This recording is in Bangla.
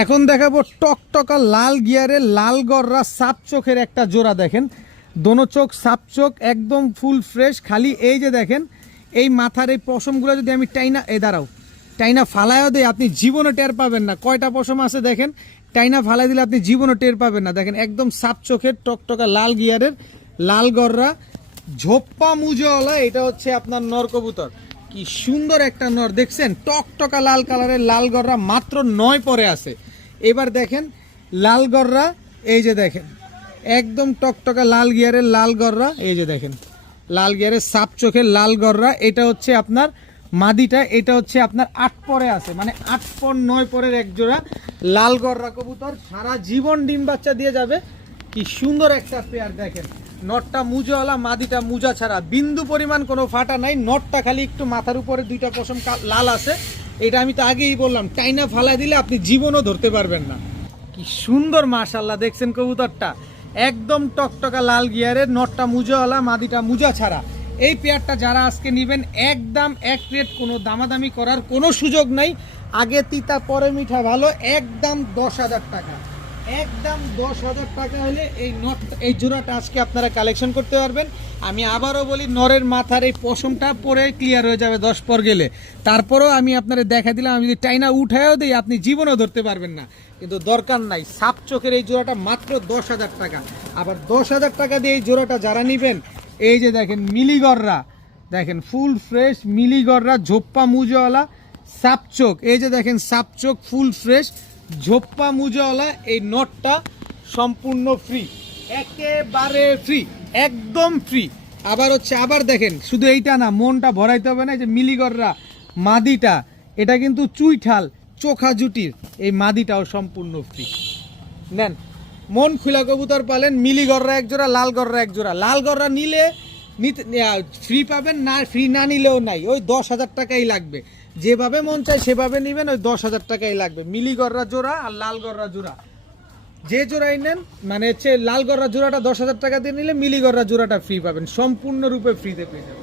এখন দেখাবো টকটকা লাল গিয়ারের লাল গররা সাপ চোখের একটা জোড়া। দেখেন দোনো চোখ সাপ চোখ, একদম ফুল ফ্রেশ। খালি এই যে দেখেন এই মাথার এই পশমগুলো যদি আমি টাইনা ফালাইও দেয় আপনি জীবনে টের পাবেন না। কয়টা পশম আছে দেখেন, টাইনা ফালাই দিলে আপনি জীবনে টের পাবেন না। দেখেন একদম সাপ চোখের টকটকা লাল গিয়ারের লাল গররা ঝোপ্পা মুজওয়ালা। এটা হচ্ছে আপনার নর কবুতর। কি সুন্দর একটা নর দেখছেন, টকটকা লাল কালারের লাল গররা মাত্র 9 পরে আছে। এবার দেখেন লাল গররা, এই যে দেখেন একদম টকটকা লাল গিয়ারের লাল গররা। এই যে দেখেন লাল গিয়ারের সাপ চোখের লাল গররা। এটা হচ্ছে আপনার মাদিটা, এটা হচ্ছে আপনার 8 পরে আছে, মানে 8 পর 9 পরের এক জোড়া লাল গররা কবুতর। সারা জীবন ডিম বাচ্চা দিয়ে যাবে। কি সুন্দর একটা পেয়ার। দেখেন নটটা মুজওয়ালা, মাদিটা মুজা ছাড়া, বিন্দু পরিমাণ কোনো ফাটা নাই। নটটা খালি একটু মাথার উপরে দুইটা পশম লাল আছে। এটা আমি তো আগেই বললাম, টাইনা ফালাই দিলে আপনি জীবনও ধরতে পারবেন না। কি সুন্দর মাশাআল্লাহ দেখছেন কবুতরটা, একদম টকটকা লাল গিয়ারের। নটটা মুজাওয়ালা, মাদিটা মুজা ছাড়া। এই পেয়ারটা যারা আজকে নেবেন একদম এক রেট, কোনো দামাদামি করার কোনো সুযোগ নাই। আগে তিতা পরে মিঠা ভালো, একদম 10,000 টাকা। একদম 10,000 টাকা হলে এই জোড়াটা আজকে আপনারা কালেকশন করতে পারবেন। আমি আবারও বলি, নরের মাথার এই পশমটা পরে ক্লিয়ার হয়ে যাবে 10 পর গেলে। তারপরেও আমি আপনারা দেখা দিলাম, আমি যদি টাইনা উঠায়ও দিই আপনি জীবনও ধরতে পারবেন না, কিন্তু দরকার নাই। সাপ চোখের এই জোড়াটা মাত্র 10,000 টাকা। আবার 10,000 টাকা দিয়ে এই জোড়াটা যারা নেবেন, এই যে দেখেন মিলিগররা, দেখেন ফুল ফ্রেশ মিলিগররা ঝোপ্পা মুজওয়ালা সাপ চোখ। এই যে দেখেন সাপ চোখ ফুল ফ্রেশ ঝোপ্পা মুজওয়ালা। এই নটটা সম্পূর্ণ ফ্রি, একেবারে ফ্রি, একদম ফ্রি। আবার দেখেন শুধু এইটা না, মনটা ভরাইতে হবে না। যে মিলিগররা মাদিটা, এটা কিন্তু চুইঠাল চোখা জুটির, এই মাদিটাও সম্পূর্ণ ফ্রি। নেন মন খুলা কবুতর পালেন। মিলিগররা এক জোড়া, লাল গররা এক জোড়া। লাল গররা নিলে ফ্রি পাবেন, না ফ্রি না নিলেও নাই, ওই 10,000 টাকাই লাগবে। যেভাবে মন চায় সেভাবে নেবেন, ওই 10,000 টাকাই লাগবে। মিলিগররা জোড়া আর লাল গররা জোড়া যে জোড়াই নেন, মানে হচ্ছে লাল গররা জোড়াটা 10,000 টাকা দিয়ে নিলে মিলিগররা জোড়াটা ফ্রি পাবেন, সম্পূর্ণরূপে ফ্রিতে পেয়ে যাবেন।